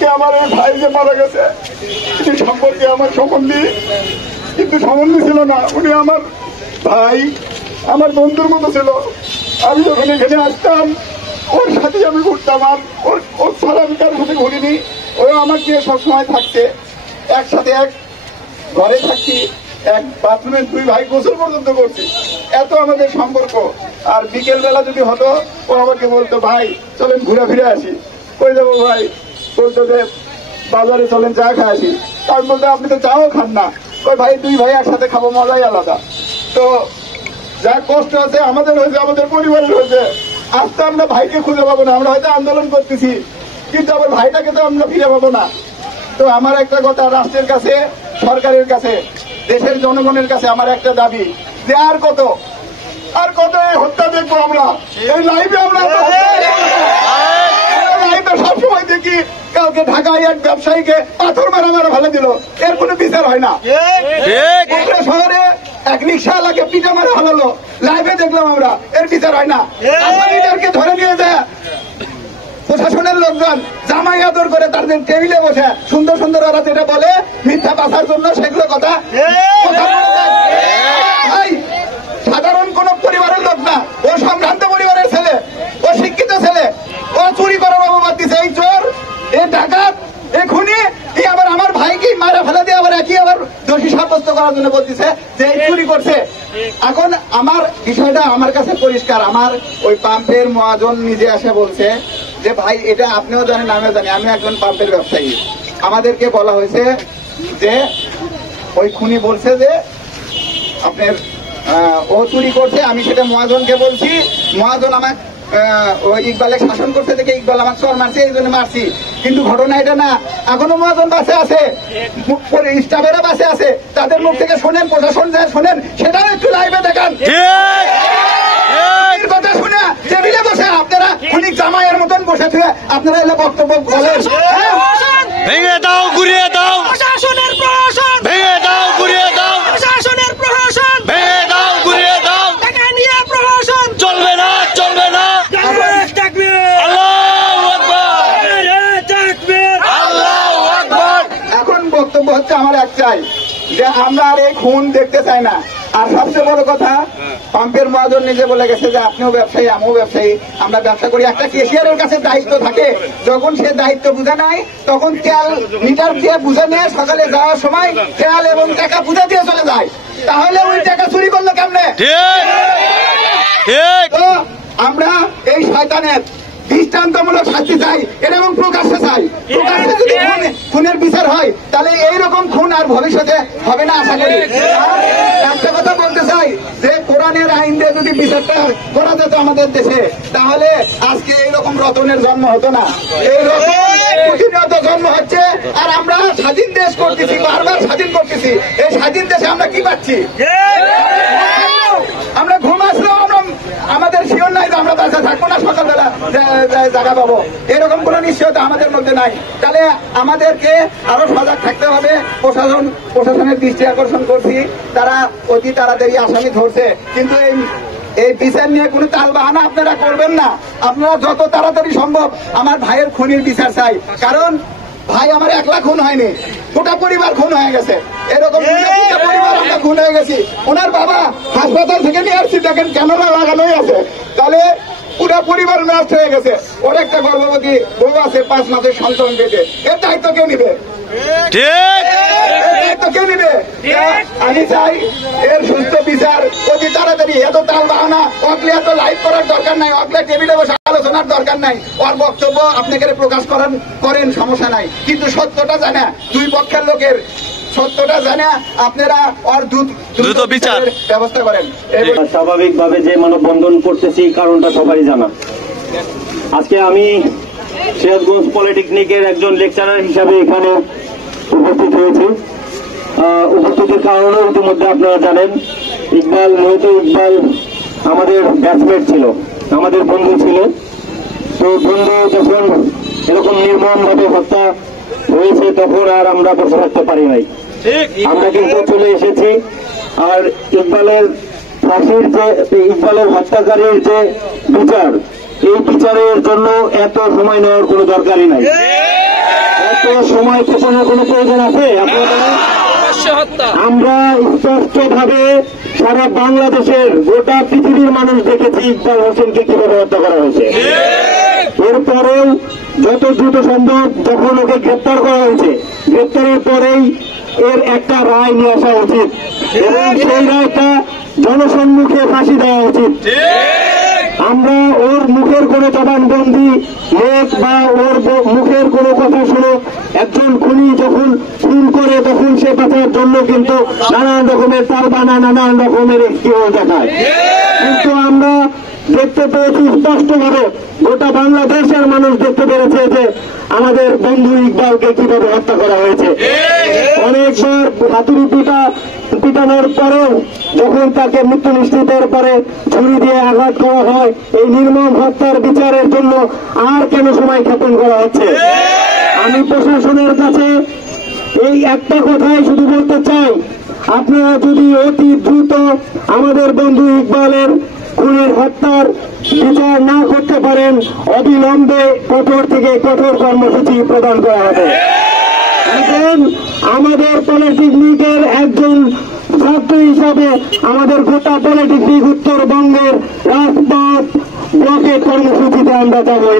আজকে আমার এই ভাই যে মারা গেছে এটি সম্পর্কে আমার সম্বন্ধী, কিন্তু সম্বন্ধী ছিল না, উনি আমার ভাই, আমার বন্ধুর মতো ছিল। আমি যখন এখানে আসতাম ওর সাথে আমি ঘুরতাম, আর ওর ছাড়া আমি কারোর সাথে ঘুরিনি। ও আমার নিয়ে সবসময় থাকতে, একসাথে এক ঘরে থাকছি, এক বাথরুমে 2 ভাই গোসল পর্যন্ত করছি, এত আমাদের সম্পর্ক। আর বিকেল বেলা যদি হতো ও আমাকে বলতো ভাই চলেন ঘুরে ফিরে আসি। কই যাবো ভাই? বলতো যে বাজারে চলেন চা খাই আসি। তার বলতে আপনি তো চাও খান না। ওই ভাই 2 ভাই একসাথে খাবো, মজাই আলাদা। তো যা কষ্ট আছে আমাদের হয়েছে, আমাদের পরিবারের হয়েছে, আজকে আমরা ভাইকে খুঁজে পাবো না। আমরা হয়তো আন্দোলন করতেছি, কিন্তু আমার ভাইটাকে তো আমরা ফিরে পাবো না। তো আমার একটা কথা, রাষ্ট্রের কাছে, সরকারের কাছে, দেশের জনগণের কাছে আমার একটা দাবি যে আর কত এই হত্যা দেখবো আমরা? এই লাইভে আমরা লাইভে সবসময় দেখি কাউকে ঢাকায় এক ব্যবসায়ীকে পাথর মারা ফেলে দিল, এর কোনো বিচার হয় না। শহরে এক রিক্সাওয়ালাকে পিঠা মারা ফেলালো, লাইভে দেখলাম আমরা, এর বিচার হয় না। আসামিদেরকে ধরে নিয়ে যায় প্রশাসনের লোকজন, জামাই আদর করে তাদের টেবিলে বসে সুন্দর সুন্দর ওরা যেটা বলে মিথ্যা বাঁচার জন্য, সেগুলো কথা সাধারণ কোন পরিবারের লোক না, ও সম্ভ্রান্ত পরিবারের ছেলে, ও শিক্ষিত ছেলে, ও চুরি করার অপবাদ দিচ্ছে। এই চোর, এই ডাকাত, এই খুনি, এই আবার আমার ভাইকে মারা ফেলে দিয়ে আবার একই আবার দোষী সাব্যস্ত করার জন্য বলতেছে যে এই চুরি করছে। এখন আমার বিষয়টা আমার কাছে পরিষ্কার। আমার ওই পাম্পের মহাজন নিজে এসে বলছে যে ভাই এটা আপনিও জানেন আমিও জানি, আমি একজন পাম্পের ব্যবসায়ী। আমাদেরকে বলা হয়েছে যে ওই খুনি বলছে যে আপনার ও চুরি করছে। আমি সেটা মহাজনকে বলছি, মহাজন আমার ইকবালের শাসন করছে দেখে ইকবাল আমার চর মারছে, এই জন্য মারছি। কিন্তু ঘটনা এটা না, এখনো মহাজন বাসে আছে, স্টাফেরা বাসে আছে, তাদের মুখ থেকে শোনেন, প্রশাসন যায় শোনেন, সেটাও একটু লাইভে দেখান। কথা শুনে টেবিলে বসে আপনারা খুনিক জামাইয়ের মতন বসে থেকে আপনারা এলে বক্তব্য বলেন। ভেঙে দাও, ঘুরিয়ে দাও, প্রশাসনের প্রশাসন ভেঙে দাও, ঘুরিয়ে দাও, প্রশাসনের প্রশাসন ভেঙে দাও, ঘুরিয়ে দাও, টাকা নিয়ে প্রশাসন চলবে না, চলবে না। আল্লাহু আকবার, আল্লাহু আকবার। এখন বক্তব্য হচ্ছে আমার একটাই, যে আমরা আর এই খুন দেখতে চাই না। আর সবচেয়ে বড় কথা, পাম্পের মহাজন নিজে বলে গেছে যে আপনিও ব্যবসায়ী, আমিও ব্যবসায়ী, আমরা ব্যবসা করি। একটা ক্যাশিয়ারের কাছে দায়িত্ব থাকে, যখন সে দায়িত্ব বুঝে নাই তখন তেল মিটার দিয়ে বুঝে নিয়ে সকালে যাওয়ার সময় তেল এবং টাকা বুঝে দিয়ে চলে যায়। তাহলে ওই টাকা চুরি করলো কেমনে? তো আমরা এই শয়তানের দৃষ্টান্তমূলক শাস্তি চাই, এরকম প্রকাশ্যে চাই। প্রকাশ্যে যদি খুনের বিচার হয় তাহলে এইরকম খুন আর ভবিষ্যতে হবে না আশা করি। একটা কথা বলতে চাই যে কোরআনের আইন দিয়ে যদি বিচারটা করা যেত আমাদের দেশে, তাহলে আজকে এইরকম রতনের জন্ম হতো না। এইরকম প্রতিনিয়ত জন্ম হচ্ছে, আর আমরা স্বাধীন দেশ করতেছি, বারবার স্বাধীন করতেছি। এই স্বাধীন দেশে আমরা কি পাচ্ছি? আমরা ঘুম আসলেও আমাদের শিওর নাই যে আমরা বাসা থাকবো না, সকালবেলা জায়গা পাবো, এরকম কোন নিশ্চয়তা আমাদের মধ্যে নাই। তাহলে আমাদেরকে আরো সজাগ থাকতে হবে। প্রশাসনের দৃষ্টি আকর্ষণ করছি, তারা অতি তাড়াতাড়ি আসামি ধরছে, কিন্তু এই বিচার নিয়ে কোনো তাল বাহানা আপনারা করবেন না। আপনারা যত তাড়াতাড়ি সম্ভব আমার ভাইয়ের খুনির বিচার চাই, কারণ ভাই আমার একলা খুন হয়নি, গোটা পরিবার খুন হয়ে গেছে। এরকম পরিবার আমরা খুন হয়ে গেছি। ওনার বাবা হাসপাতাল থেকে নিয়ে আসছি, দেখেন ক্যামেরা লাগানোই আছে। তাহলে পুরা পরিবার নষ্ট হয়ে গেছে। ওর একটা গর্ভবতী বউ আছে, 5 মাসের সন্তান পেটে, এর দায়িত্ব কে নিবে? আমি চাই এর সুস্থ বিচার অতি তাড়াতাড়ি। এত তাল বাহানা, অগলে এত লাইভ করার দরকার নাই, অগলে টেবিলে বসে আলোচনার দরকার নাই। ওর বক্তব্য আপনাকে প্রকাশ করেন, সমস্যা নাই, কিন্তু সত্যটা জানা, 2 পক্ষের লোকের সত্যটা জানা আপনারা ওর দ্রুত বিচার ব্যবস্থা করেন। স্বাভাবিকভাবে যে মানববন্ধন করতেছি কারণটা সবারই জানা। আজকে আমি সিরাজগঞ্জ পলিটেকনিকের একজন লেকচারার হিসাবে এখানে উপস্থিত হয়েছি। উপস্থিতির কারণও ইতিমধ্যে আপনারা জানেন। ইকবাল আমাদের ব্যাচমেট ছিল, আমাদের বন্ধু ছিল। তো বন্ধু যখন এরকম নির্মমভাবে হত্যা হয়েছে তখন আর আমরা বসে থাকতে পারি নাই, আমরা কিন্তু চলে এসেছি। আর ইকবালের হত্যাকারীর যে বিচার, এই বিচারের জন্য এত সময় নেওয়ার কোনো দরকারই নাই। সময় ক্ষেপণের কোনো প্রয়োজন আছে আপনাদের? আমরা স্পষ্টভাবে সারা বাংলাদেশের গোটা পৃথিবীর মানুষ দেখেছি ইকবাল হোসেনকে কিভাবে হত্যা করা হয়েছে। এরপরেও যত দ্রুত সম্ভব যখন ওকে গ্রেপ্তার করা হয়েছে, গ্রেপ্তারের পরেই এর একটা রায় নিয়ে আসা উচিত এবং সেই রায়টা জনসম্মুখে ফাঁসি দেওয়া উচিত। আমরা ওর মুখের কোনো জবানবন্দি হোক বা ওর মুখের কোনো কথা শুনে একজন খুনি যখন খুন করে তখন সে বাঁচার জন্য কিন্তু নানান রকমের তালবানা নানান রকমের এক্সকিউজ দেখায়, কিন্তু আমরা দেখতে পেয়েছি স্পষ্টভাবে গোটা বাংলাদেশের মানুষ দেখতে পেরেছে যে আমাদের বন্ধু ইকবালকে কিভাবে হত্যা করা হয়েছে। অনেকবার হাতুড়ি পিটানোর পরেও যখন তাকে মৃত্যু নিশ্চিতের পরে ছুরি দিয়ে আঘাত করা হয়, এই নির্মম হত্যার বিচারের জন্য আর কেন সময় ক্ষেপণ করা হচ্ছে? আমি প্রশাসনের কাছে এই একটা কথাই শুধু বলতে চাই, আপনারা যদি অতি দ্রুত আমাদের বন্ধু ইকবালের খুনের হত্যার বিচার না করতে পারেন, অবিলম্বে কঠোর থেকে কঠোর কর্মসূচি প্রদান করা হবে। এখন আমাদের পলিটেকনিকের একজন ছাত্র হিসাবে আমাদের গোটা পলিটেকনিক উত্তরবঙ্গের রাজপথ ব্লকের কর্মসূচিতে আমরা যাবো।